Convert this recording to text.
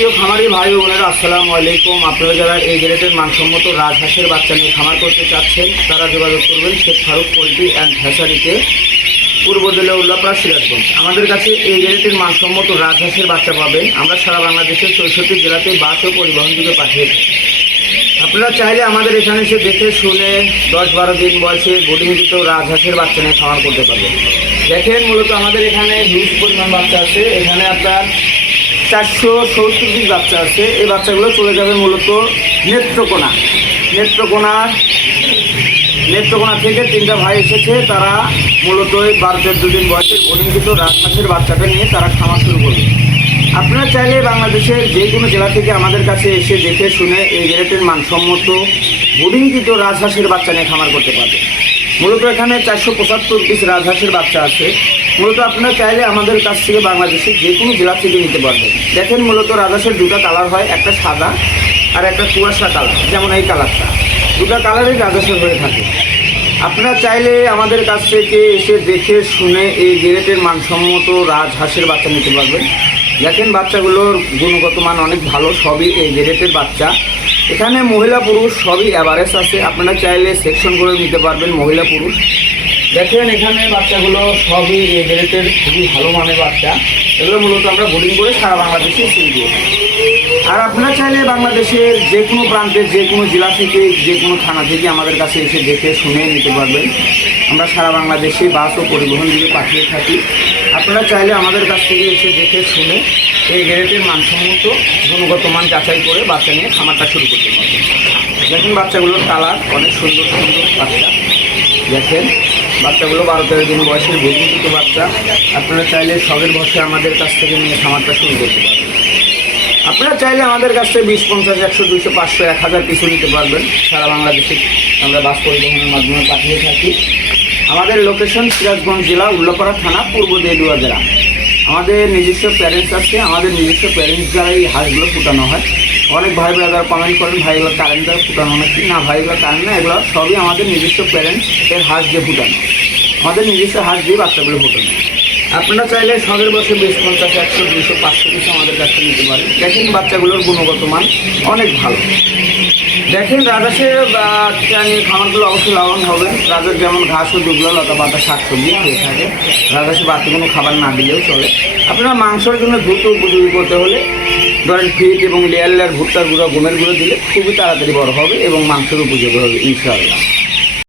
প্রিয় খামারি ভাই ও বোনেরা, আসসালামু আলাইকুম। আপনারা যারা এই গ্রেডের মানসম্মত রাজহাঁসের বাচ্চা নিয়ে খামার করতে চাচ্ছেন তারা যোগাযোগ করবেন শেখ ফারুক পোল্ট্রি অ্যান্ড হ্যাচারিতে, পূর্ব দিলে উল্লাপাড়া, সিরাজগঞ্জ। আমাদের কাছে এই গ্রেডের মানসম্মত রাজহাঁসের বাচ্চা পাবেন। আমরা সারা বাংলাদেশের 64 জেলাতে বাস ও পরিবহন যুগে পাঠিয়ে থাকি। আপনারা চাইলে আমাদের এখানে এসে দেখে শুনে 10-12 দিন বয়সে বোর্ডিংকৃত রাজহাঁসের বাচ্চা নিয়ে খামার করতে পারবেন। দেখেন, মূলত আমাদের এখানে হিউজ পরিমাণ বাচ্চা আছে। এখানে আপনার 470 পিস বাচ্চা আছে। এই বাচ্চাগুলো চলে যাবে মূলত নেত্রকোনা থেকে 3টা ভাই এসেছে। তারা মূলত 12-13 দিন বয়সের বোর্ডিংকৃত রাজহাঁসের বাচ্চাটা নিয়ে তারা খামার শুরু করবে। আপনারা চাইলে বাংলাদেশের যে কোনো জেলা থেকে আমাদের কাছে এসে দেখে শুনে এই গ্রেডের মানসম্মত বোর্ডিংকৃত রাজহাঁসের বাচ্চা নিয়ে খামার করতে পারবেন। মূলত এখানে 475 পিস রাজহাঁসের বাচ্চা আছে। মূলত আপনারা চাইলে আমাদের কাছ থেকে বাংলাদেশের যে কোনো জেলা থেকে নিতে পারবেন। দেখেন, মূলত রাজহাঁসের 2টা কালার হয়, একটা সাদা আর একটা কুয়াশা কালার। যেমন এই কালারটা, 2টা কালারই রাজহাঁসের হয়ে থাকে। আপনারা চাইলে আমাদের কাছ থেকে এসে দেখে শুনে এই গ্রেডের মানসম্মত রাজহাঁসের বাচ্চা নিতে পারবেন। দেখেন, বাচ্চাগুলোর গুণগত মান অনেক ভালো, সবই এই গ্রেডের বাচ্চা। এখানে মহিলা পুরুষ সবই অ্যাভারেজ আছে। আপনারা চাইলে সেকশন করে নিতে পারবেন মহিলা পুরুষ। দেখেন, এখানে বাচ্চাগুলো সবই এই গ্রেডের খুবই ভালো মানের বাচ্চা। এগুলো মূলত আমরা বোর্ডিং করে সারা বাংলাদেশে সেল দিই। আর আপনারা চাইলে বাংলাদেশের যে কোনো প্রান্তের যে কোনো জেলা থেকে যে কোনো থানা থেকে আমাদের কাছে এসে দেখে শুনে নিতে পারবেন। আমরা সারা বাংলাদেশে বাস ও পরিবহন দিয়ে পাঠিয়ে থাকি। আপনারা চাইলে আমাদের কাছ থেকে এসে দেখে শুনে এই গ্রেডের মানসম্মত গুণগত মান যাচাই করে বাচ্চা নিয়ে খামারটা শুরু করতে পারবেন। দেখেন, বাচ্চাগুলোর কালার অনেক সুন্দর বাচ্চা। দেখেন, বাচ্চাগুলো 12-13 দিন বয়সের বোর্ডিংকৃত বাচ্চা। আপনারা চাইলে শখের বসে আমাদের কাছ থেকে নিয়ে খামারটা শুরু করতে পারবেন। আপনারা চাইলে আমাদের কাছ থেকে 20, 50, 100, 200, 500, 1000 কিছু নিতে পারবেন। সারা বাংলাদেশে আমরা বাস পরিবহনের মাধ্যমে পাঠিয়ে থাকি। আমাদের লোকেশন সিরাজগঞ্জ জেলা, উল্লাপাড়া থানা, পূর্ব দেলুয়া জেলা। আমাদের নিজস্ব প্যারেন্টস আছে। আমাদের নিজস্ব প্যারেন্টস দ্বারা এই হাঁসগুলো ফুটানো হয়। অনেক ভাই ব্রাদার কমেন্ট করেন, ভাই এগুলো কারেন্ট দ্বারা ফুটানো নাকি? না ভাই, এগুলো কারেন্ট না, এগুলো সবই আমাদের নিজস্ব প্যারেন্টস এর হাঁস দিয়ে ফুটানো। আমাদের নিজস্ব হাঁস দিয়ে বাচ্চাগুলো ফুটানো। আপনারা চাইলে শখের বসে 20, 50, 100, 200, 500 কিছু আমাদের কাছ থেকে নিতে পারেন। দেখেন, বাচ্চাগুলোর গুণগত মান অনেক ভালো। দেখেন, রাজহাঁসের বাচ্চা নিয়ে খামারগুলো অবশ্যই লাভবান হবেন। রাজহাঁস যেমন ঘাস ও দুবলা লতা পাতা শাকসবজি খেয়ে থাকে, রাজহাঁসে বাড়তি কোনো খাবার না দিলেও চলে। আপনারা মাংসের জন্য দ্রুত উপযোগী করতে হলে ধরেন ফিট এবং লেয়ার ভুট্টার গুঁড়ো, গমের গুঁড়ো দিলে খুবই তাড়াতাড়ি বড় হবে এবং মাংসের উপযোগী হবে ইনশাআল্লাহ।